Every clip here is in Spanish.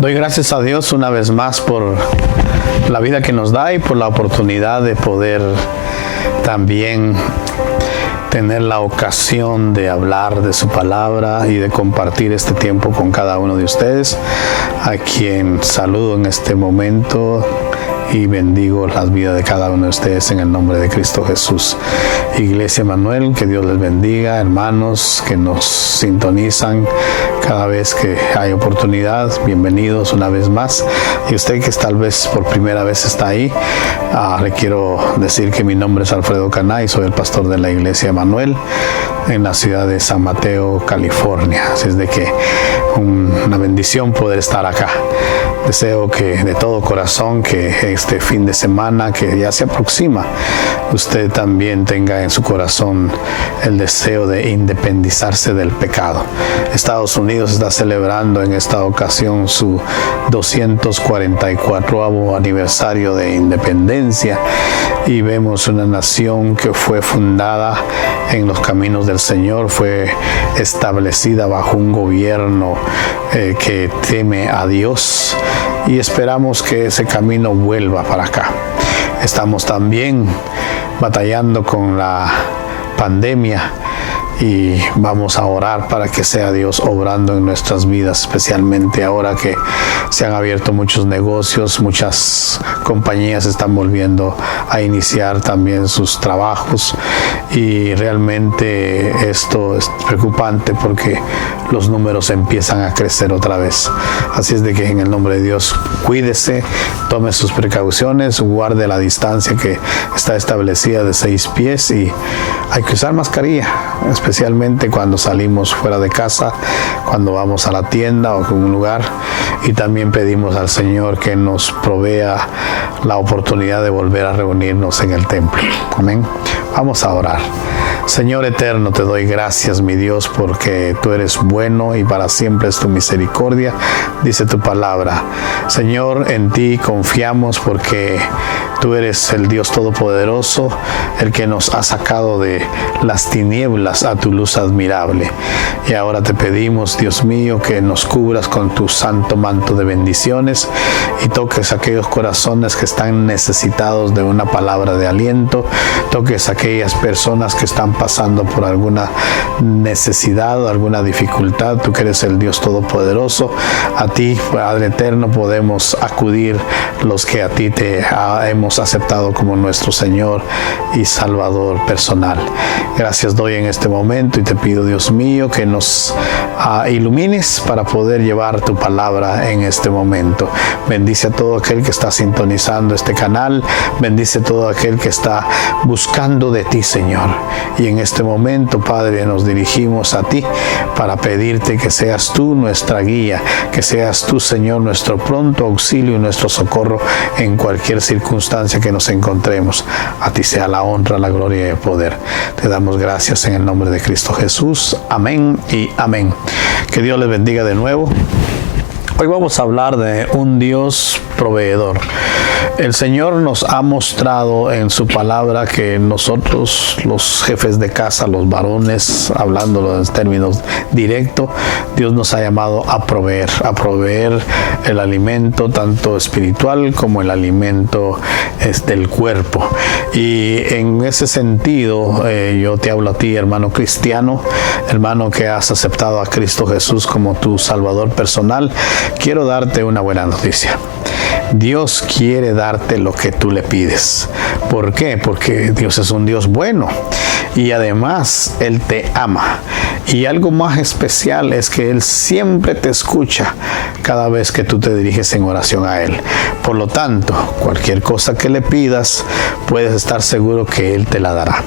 Doy gracias a Dios una vez más por la vida que nos da y por la oportunidad de poder también tener la ocasión de hablar de su palabra y de compartir este tiempo con cada uno de ustedes, a quien saludo en este momento y bendigo las vidas de cada uno de ustedes en el nombre de Cristo Jesús. Iglesia Emanuel, que Dios les bendiga, hermanos que nos sintonizan cada vez que hay oportunidad, bienvenidos una vez más. Y usted que tal vez por primera vez está ahí, le quiero decir que mi nombre es Alfredo Caná y soy el pastor de la Iglesia Emanuel en la ciudad de San Mateo, California. Así es de que una bendición poder estar acá. Deseo que de todo corazón que este fin de semana que ya se aproxima, usted también tenga en su corazón el deseo de independizarse del pecado. Estados Unidos está celebrando en esta ocasión su 244º aniversario de independencia y vemos una nación que fue fundada en los caminos del Señor, fue establecida bajo un gobierno que teme a Dios, y esperamos que ese camino vuelva para acá. Estamos también batallando con la pandemia y vamos a orar para que sea Dios obrando en nuestras vidas, especialmente ahora que se han abierto muchos negocios, muchas compañías están volviendo a iniciar también sus trabajos, y realmente esto es preocupante porque los números empiezan a crecer otra vez. Así es de que en el nombre de Dios, cuídese, tome sus precauciones, guarde la distancia que está establecida de 6 pies y hay que usar mascarilla, especialmente cuando salimos fuera de casa, cuando vamos a la tienda o a un lugar, y también pedimos al Señor que nos provea la oportunidad de volver a reunirnos en el templo. Amén. Vamos a orar. Señor eterno, te doy gracias, mi Dios, porque tú eres bueno y para siempre es tu misericordia, dice tu palabra. Señor, en ti confiamos porque tú eres el Dios todopoderoso, el que nos ha sacado de las tinieblas a tu luz admirable. Y ahora te pedimos, Dios mío, que nos cubras con tu santo manto de bendiciones y toques aquellos corazones que están necesitados de una palabra de aliento, toques aquellas personas que están pasando por alguna necesidad o alguna dificultad. Tú que eres el Dios todopoderoso, a ti, Padre eterno, podemos acudir los que a ti te hemos aceptado como nuestro Señor y Salvador personal. Gracias doy en este momento y te pido, Dios mío, que nos ilumines para poder llevar tu palabra en este momento. Bendice a todo aquel que está sintonizando este canal, bendice a todo aquel que está buscando de ti, Señor. Y en este momento, Padre, nos dirigimos a ti para pedirte que seas tú nuestra guía, que seas tú, Señor, nuestro pronto auxilio y nuestro socorro en cualquier circunstancia que nos encontremos. A ti sea la honra, la gloria y el poder. Te damos gracias en el nombre de Cristo Jesús. Amén y amén. Que Dios les bendiga de nuevo. Hoy vamos a hablar de un Dios proveedor. El Señor nos ha mostrado en su palabra que nosotros, los jefes de casa, los varones, hablándolo en términos directos, Dios nos ha llamado a proveer el alimento tanto espiritual como el alimento del cuerpo. Y en ese sentido, yo te hablo a ti, hermano cristiano, hermano que has aceptado a Cristo Jesús como tu Salvador personal. Quiero darte una buena noticia. Dios quiere darte lo que tú le pides. ¿Por qué? Porque Dios es un Dios bueno y además Él te ama. Y algo más especial es que Él siempre te escucha cada vez que tú te diriges en oración a Él. Por lo tanto, cualquier cosa que le pidas, puedes estar seguro que Él te la dará.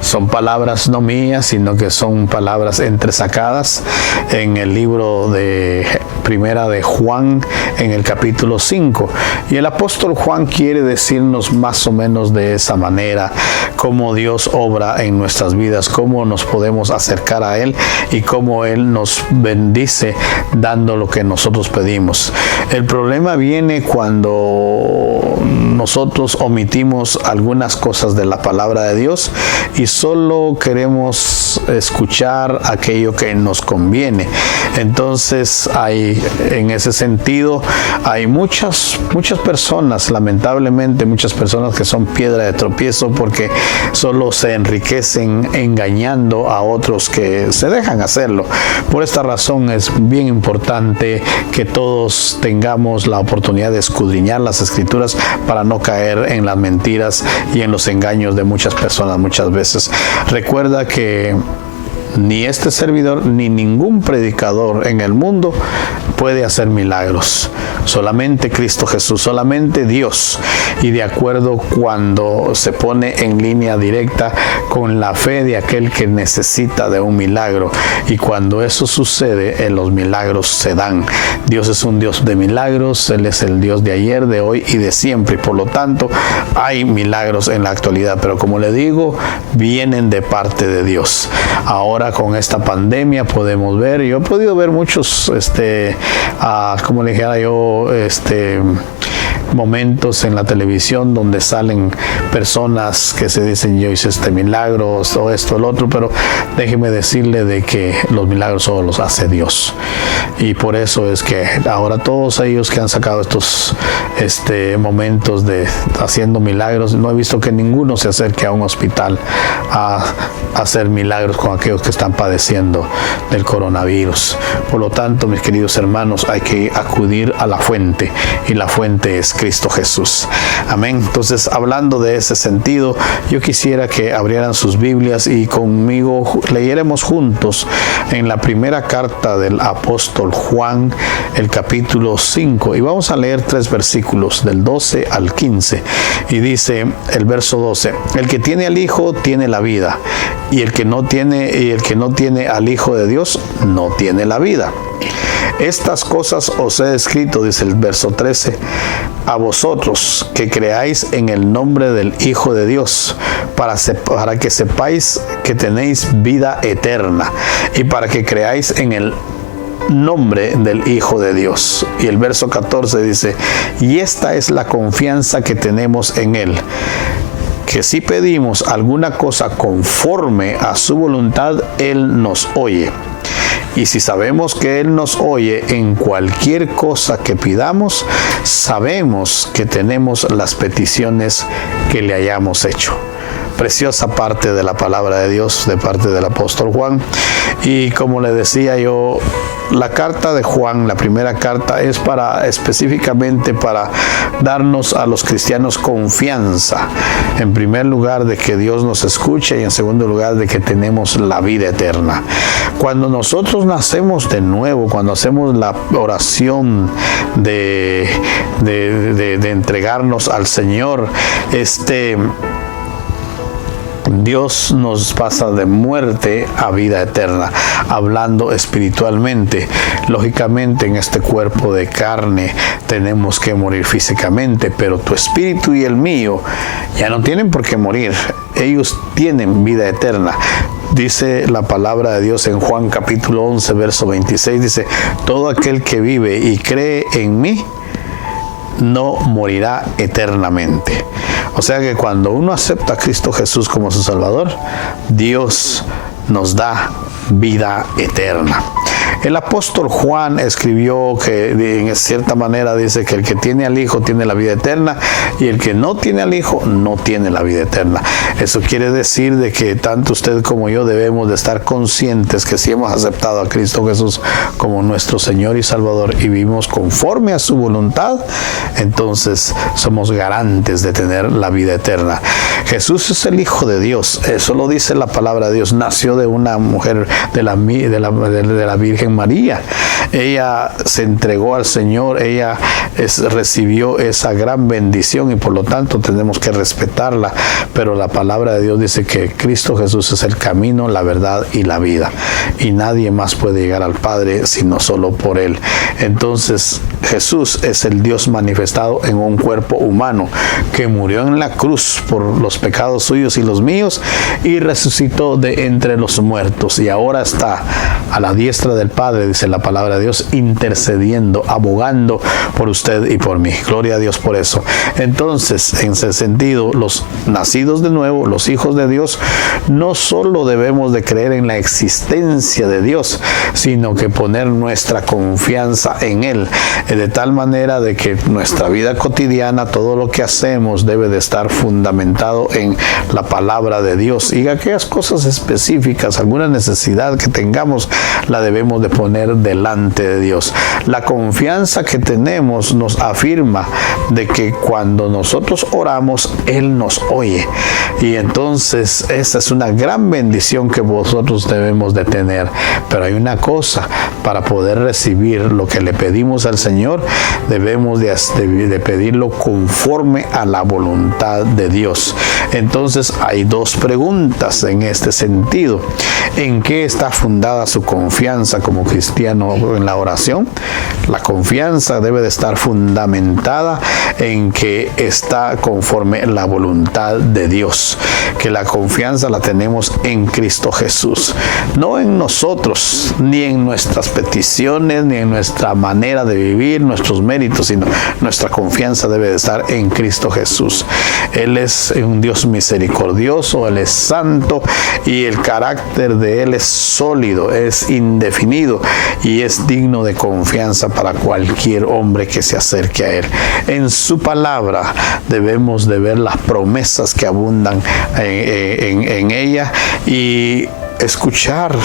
Son palabras no mías, sino que son palabras entresacadas en el libro de Primera de Juan, en el capítulo 5. Y el apóstol Juan quiere decirnos más o menos de esa manera cómo Dios obra en nuestras vidas, cómo nos podemos acercar a Él y cómo Él nos bendice dando lo que nosotros pedimos. El problema viene cuando nosotros omitimos algunas cosas de la palabra de Dios y solo queremos escuchar aquello que nos conviene. Entonces en ese sentido hay muchas personas, lamentablemente muchas personas que son piedra de tropiezo porque solo se enriquecen engañando a otros que se dejan hacerlo. Por esta razón es bien importante que todos tengamos la oportunidad de escudriñar las Escrituras para no caer en las mentiras y en los engaños de muchas personas muchas veces. Recuerda que ni este servidor ni ningún predicador en el mundo puede hacer milagros. Solamente Cristo Jesús, solamente Dios. Y de acuerdo cuando se pone en línea directa con la fe de aquel que necesita de un milagro. Y cuando eso sucede, los milagros se dan. Dios es un Dios de milagros. Él es el Dios de ayer, de hoy y de siempre. Y por lo tanto, hay milagros en la actualidad. Pero como le digo, vienen de parte de Dios. Ahora con esta pandemia podemos ver, yo he podido ver muchos, como le dijera yo, momentos en la televisión donde salen personas que se dicen yo hice este milagro o esto, el otro, pero déjeme decirle de que los milagros solo los hace Dios. Y por eso es que ahora todos ellos que han sacado estos momentos de haciendo milagros, no he visto que ninguno se acerque a un hospital a hacer milagros con aquellos que están padeciendo del coronavirus. Por lo tanto, mis queridos hermanos, hay que acudir a la fuente, y la fuente es Cristo Jesús. Amén. Entonces, hablando de ese sentido, yo quisiera que abrieran sus Biblias y conmigo leyéramos juntos en la primera carta del apóstol Juan, el capítulo 5, y vamos a leer 3 versículos del 12 al 15, y dice el verso 12: el que tiene al Hijo tiene la vida, y el que no tiene al Hijo de Dios no tiene la vida. Estas cosas os he escrito, dice el verso 13, a vosotros que creáis en el nombre del Hijo de Dios, para que sepáis que tenéis vida eterna, y para que creáis en el nombre del Hijo de Dios. Y el verso 14 dice: y esta es la confianza que tenemos en Él, que si pedimos alguna cosa conforme a su voluntad, Él nos oye. Y si sabemos que Él nos oye en cualquier cosa que pidamos, sabemos que tenemos las peticiones que le hayamos hecho. Preciosa parte de la palabra de Dios de parte del apóstol Juan. Y como le decía yo, la carta de Juan, la primera carta, es específicamente para darnos a los cristianos confianza. En primer lugar, de que Dios nos escucha, y en segundo lugar, de que tenemos la vida eterna. Cuando nosotros nacemos de nuevo, cuando hacemos la oración de entregarnos al Señor, Dios nos pasa de muerte a vida eterna, hablando espiritualmente. Lógicamente, en este cuerpo de carne tenemos que morir físicamente, pero tu espíritu y el mío ya no tienen por qué morir. Ellos tienen vida eterna. Dice la palabra de Dios en Juan capítulo 11, verso 26, dice: todo aquel que vive y cree en mí no morirá eternamente. O sea que cuando uno acepta a Cristo Jesús como su Salvador, Dios nos da vida eterna. El apóstol Juan escribió que en cierta manera dice que el que tiene al Hijo tiene la vida eterna, y el que no tiene al Hijo no tiene la vida eterna. Eso quiere decir de que tanto usted como yo debemos de estar conscientes que si hemos aceptado a Cristo Jesús como nuestro Señor y Salvador y vivimos conforme a su voluntad, entonces somos garantes de tener la vida eterna. Jesús es el Hijo de Dios, eso lo dice la palabra de Dios. Nació de una mujer, de la Virgen María. Ella se entregó al Señor, ella recibió esa gran bendición, y por lo tanto tenemos que respetarla. Pero la palabra de Dios dice que Cristo Jesús es el camino, la verdad y la vida, y nadie más puede llegar al Padre sino solo por Él. Entonces Jesús es el Dios manifestado en un cuerpo humano, que murió en la cruz por los pecados suyos y los míos, y resucitó de entre los muertos, y ahora está a la diestra del Padre, Padre, dice la palabra de Dios, intercediendo, abogando por usted y por mí. Gloria a Dios por eso. Entonces, en ese sentido, los nacidos de nuevo, los hijos de Dios, no solo debemos de creer en la existencia de Dios, sino que poner nuestra confianza en Él, de tal manera de que nuestra vida cotidiana, todo lo que hacemos debe de estar fundamentado en la palabra de Dios, y aquellas cosas específicas, alguna necesidad que tengamos, la debemos de poner delante de Dios. La confianza que tenemos nos afirma de que cuando nosotros oramos, Él nos oye, y entonces esa es una gran bendición que vosotros debemos de tener. Pero hay una cosa: para poder recibir lo que le pedimos al Señor, debemos de pedirlo conforme a la voluntad de Dios. Entonces hay dos preguntas en este sentido. ¿En qué está fundada su confianza como cristiano en la oración? La confianza debe de estar fundamentada en que está conforme la voluntad de Dios, que la confianza la tenemos en Cristo Jesús, no en nosotros, ni en nuestras peticiones, ni en nuestra manera de vivir, nuestros méritos, sino nuestra confianza debe de estar en Cristo Jesús. Él es un Dios misericordioso, Él es santo, y el carácter de Él es sólido, es indefinido, y es digno de confianza para cualquier hombre que se acerque a Él. En su palabra debemos de ver las promesas que abundan en ella, y escuchar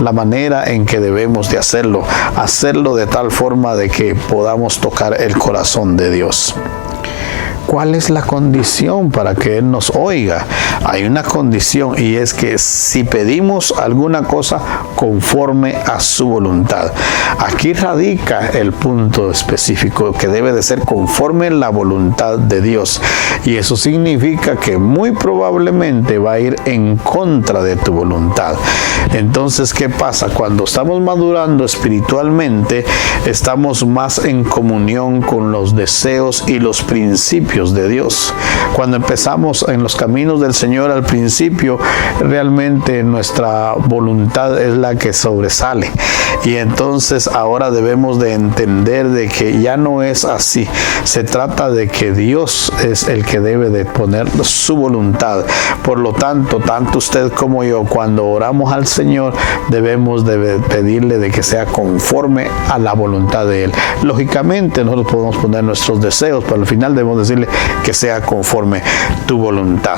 la manera en que debemos de hacerlo de tal forma de que podamos tocar el corazón de Dios. ¿Cuál es la condición para que Él nos oiga? Hay una condición, y es que si pedimos alguna cosa conforme a su voluntad. Aquí radica el punto específico, que debe de ser conforme a la voluntad de Dios. Y eso significa que muy probablemente va a ir en contra de tu voluntad. Entonces, ¿qué pasa? Cuando estamos madurando espiritualmente, estamos más en comunión con los deseos y los principios de Dios. Cuando empezamos en los caminos del Señor al principio, realmente nuestra voluntad es la que sobresale, y entonces ahora debemos de entender de que ya no es así. Se trata de que Dios es el que debe de poner su voluntad. Por lo tanto, tanto usted como yo, cuando oramos al Señor, debemos de pedirle de que sea conforme a la voluntad de Él. Lógicamente nosotros podemos poner nuestros deseos, pero al final debemos decirle que sea conforme tu voluntad.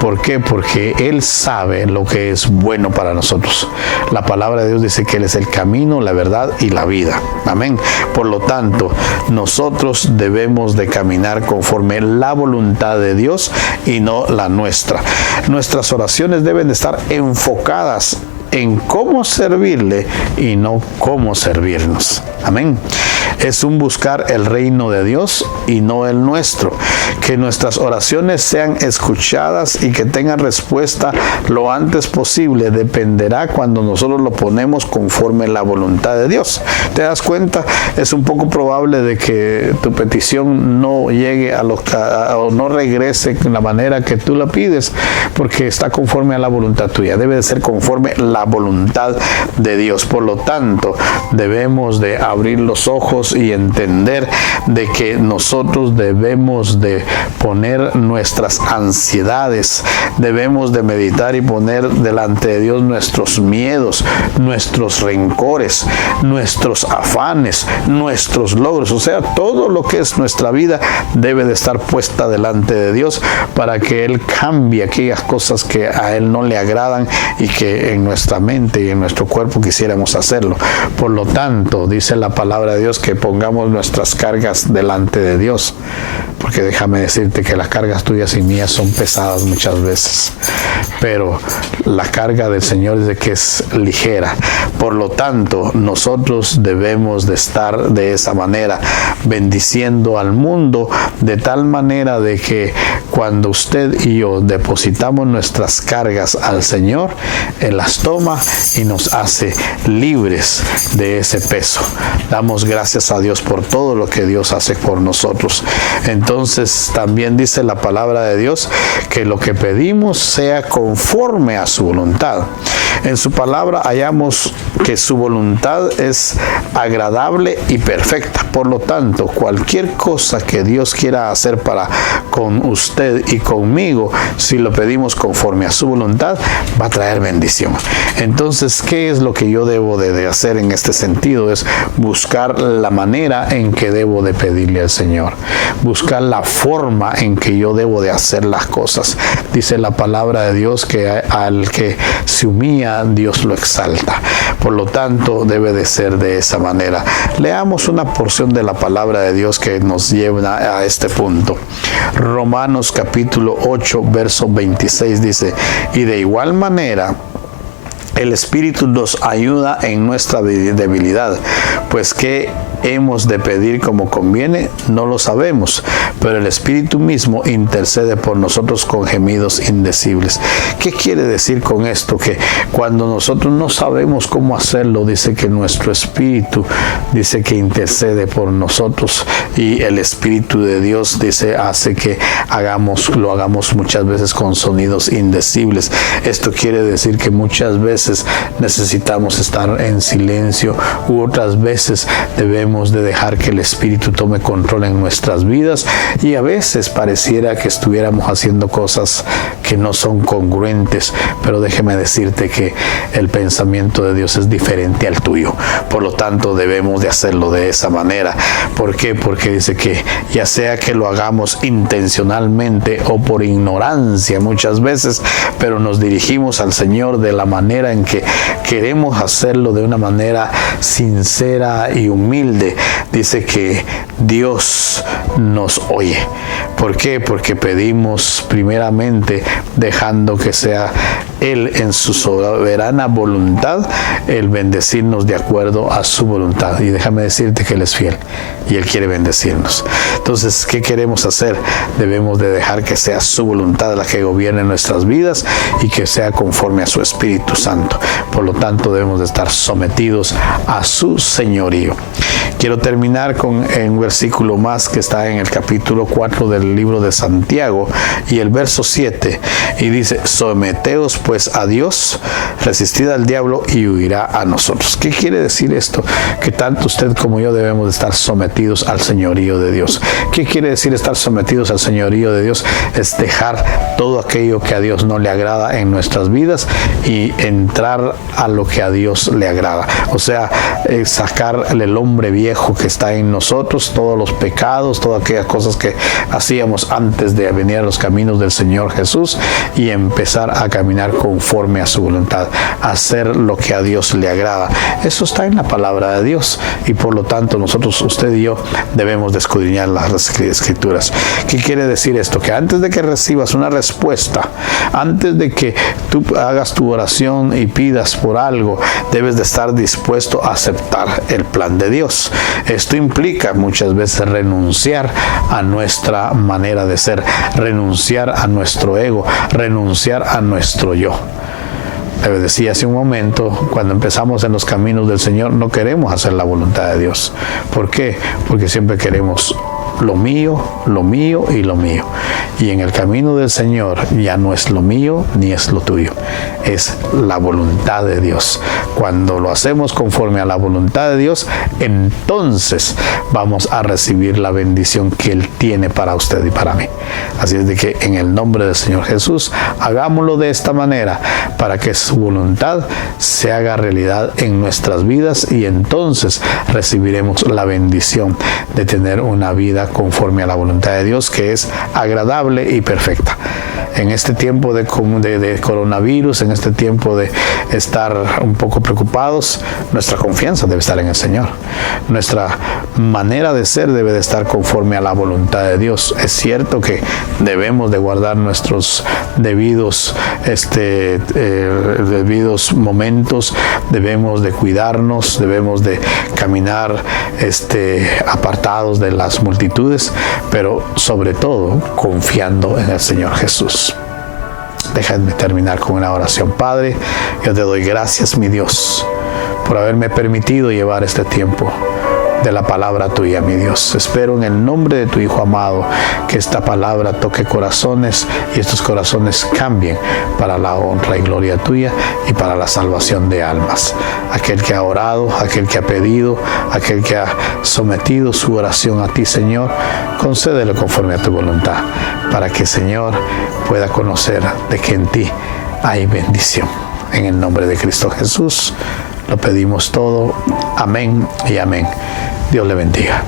¿Por qué? Porque Él sabe lo que es bueno para nosotros. La palabra de Dios dice que Él es el camino, la verdad y la vida. Amén. Por lo tanto, nosotros debemos de caminar conforme la voluntad de Dios y no la nuestra. Nuestras oraciones deben de estar enfocadas en cómo servirle y no cómo servirnos. Amén. Es un buscar el reino de Dios y no el nuestro. Que nuestras oraciones sean escuchadas y que tengan respuesta lo antes posible dependerá cuando nosotros lo ponemos conforme la voluntad de Dios. ¿Te das cuenta? Es un poco probable de que tu petición no llegue o no regrese en la manera que tú la pides, porque está conforme a la voluntad tuya. Debe de ser conforme la voluntad de Dios. Por lo tanto, debemos de abrir los ojos y entender de que nosotros debemos de poner nuestras ansiedades, debemos de meditar y poner delante de Dios nuestros miedos, nuestros rencores, nuestros afanes, nuestros logros, o sea, todo lo que es nuestra vida debe de estar puesta delante de Dios para que Él cambie aquellas cosas que a Él no le agradan y que en nuestra mente y en nuestro cuerpo quisiéramos hacerlo. Por lo tanto, dice la palabra de Dios que pongamos nuestras cargas delante de Dios, porque déjame decirte que las cargas tuyas y mías son pesadas muchas veces, pero la carga del Señor es de que es ligera. Por lo tanto, nosotros debemos de estar de esa manera, bendiciendo al mundo de tal manera de que cuando usted y yo depositamos nuestras cargas al Señor, Él las toma y nos hace libres de ese peso. Damos gracias a Dios por todo lo que Dios hace por nosotros. Entonces también dice la palabra de Dios que lo que pedimos sea conforme a su voluntad. En su palabra hallamos que su voluntad es agradable y perfecta. Por lo tanto, cualquier cosa que Dios quiera hacer para con usted y conmigo, si lo pedimos conforme a su voluntad, va a traer bendición. Entonces, ¿qué es lo que yo debo de hacer en este sentido? Es buscar la manera en que debo de pedirle al Señor, buscar la forma en que yo debo de hacer las cosas. Dice la palabra de Dios que al que se humilla, Dios lo exalta. Por lo tanto, debe de ser de esa manera. Leamos una porción de la palabra de Dios que nos lleva a este punto. Romanos capítulo 8, verso 26 dice: y de igual manera, el Espíritu nos ayuda en nuestra debilidad, pues ¿qué hemos de pedir como conviene? No lo sabemos, pero el Espíritu mismo intercede por nosotros con gemidos indecibles. ¿Qué quiere decir con esto? Que cuando nosotros no sabemos cómo hacerlo, dice que nuestro Espíritu dice que intercede por nosotros, y el Espíritu de Dios dice hace que lo hagamos muchas veces con sonidos indecibles. Esto quiere decir que muchas veces necesitamos estar en silencio, u otras veces debemos de dejar que el Espíritu tome control en nuestras vidas, y a veces pareciera que estuviéramos haciendo cosas que no son congruentes, pero déjeme decirte que el pensamiento de Dios es diferente al tuyo. Por lo tanto, debemos de hacerlo de esa manera. ¿Por qué? Porque dice que ya sea que lo hagamos intencionalmente o por ignorancia muchas veces, pero nos dirigimos al Señor de la manera en que queremos hacerlo, de una manera sincera y humilde. Dice que Dios nos oye. ¿Por qué? Porque pedimos primeramente dejando que sea Él en su soberana voluntad el bendecirnos de acuerdo a su voluntad. Y déjame decirte que Él es fiel y Él quiere bendecirnos. Entonces, ¿qué queremos hacer? Debemos de dejar que sea su voluntad la que gobierne nuestras vidas y que sea conforme a su Espíritu Santo. Por lo tanto, debemos de estar sometidos a su señorío. Quiero terminar con un versículo más que está en el capítulo 4 del libro de Santiago y el verso 7, y dice: someteos pues a Dios, resistid al diablo y huirá a nosotros. ¿Qué quiere decir esto? Que tanto usted como yo debemos de estar sometidos al señorío de Dios. ¿Qué quiere decir estar sometidos al señorío de Dios? Es dejar todo aquello que a Dios no le agrada en nuestras vidas y entrar a lo que a Dios le agrada. O sea, sacar el hombre viejo que está en nosotros, todos los pecados, todas aquellas cosas que hacíamos antes de venir a los caminos del Señor Jesús, y empezar a caminar conforme a su voluntad, hacer lo que a Dios le agrada. Eso está en la palabra de Dios, y por lo tanto nosotros, usted y yo, debemos de escudriñar las Escrituras. ¿Qué quiere decir esto? Que antes de que recibas una respuesta, antes de que tú hagas tu oración y pidas por algo, debes de estar dispuesto a aceptar el plan de Dios. Esto implica muchas veces renunciar a nuestra manera de ser, renunciar a nuestro ego, renunciar a nuestro yo. Les decía hace un momento, cuando empezamos en los caminos del Señor, no queremos hacer la voluntad de Dios. ¿Por qué? Porque siempre queremos lo mío y lo mío. Y en el camino del Señor ya no es lo mío ni es lo tuyo, es la voluntad de Dios. Cuando lo hacemos conforme a la voluntad de Dios, entonces vamos a recibir la bendición que Él tiene para usted y para mí. Así es de que en el nombre del Señor Jesús, hagámoslo de esta manera para que su voluntad se haga realidad en nuestras vidas, y entonces recibiremos la bendición de tener una vida conforme a la voluntad de Dios, que es agradable y perfecta. En este tiempo de coronavirus, en este tiempo de estar un poco preocupados, nuestra confianza debe estar en el Señor. Nuestra manera de ser debe de estar conforme a la voluntad de Dios. Es cierto que debemos de guardar nuestros debidos momentos, debemos de cuidarnos, debemos de caminar apartados de las multitudes, pero sobre todo confiando en el Señor Jesús. Déjame terminar con una oración. Padre, yo te doy gracias, mi Dios, por haberme permitido llevar este tiempo de la palabra tuya, mi Dios. Espero en el nombre de tu Hijo amado que esta palabra toque corazones y estos corazones cambien para la honra y gloria tuya y para la salvación de almas. Aquel que ha orado, aquel que ha pedido, aquel que ha sometido su oración a ti, Señor, concédelo conforme a tu voluntad, para que, Señor, pueda conocer de que en ti hay bendición. En el nombre de Cristo Jesús lo pedimos todo. Amén y amén. Dios le bendiga.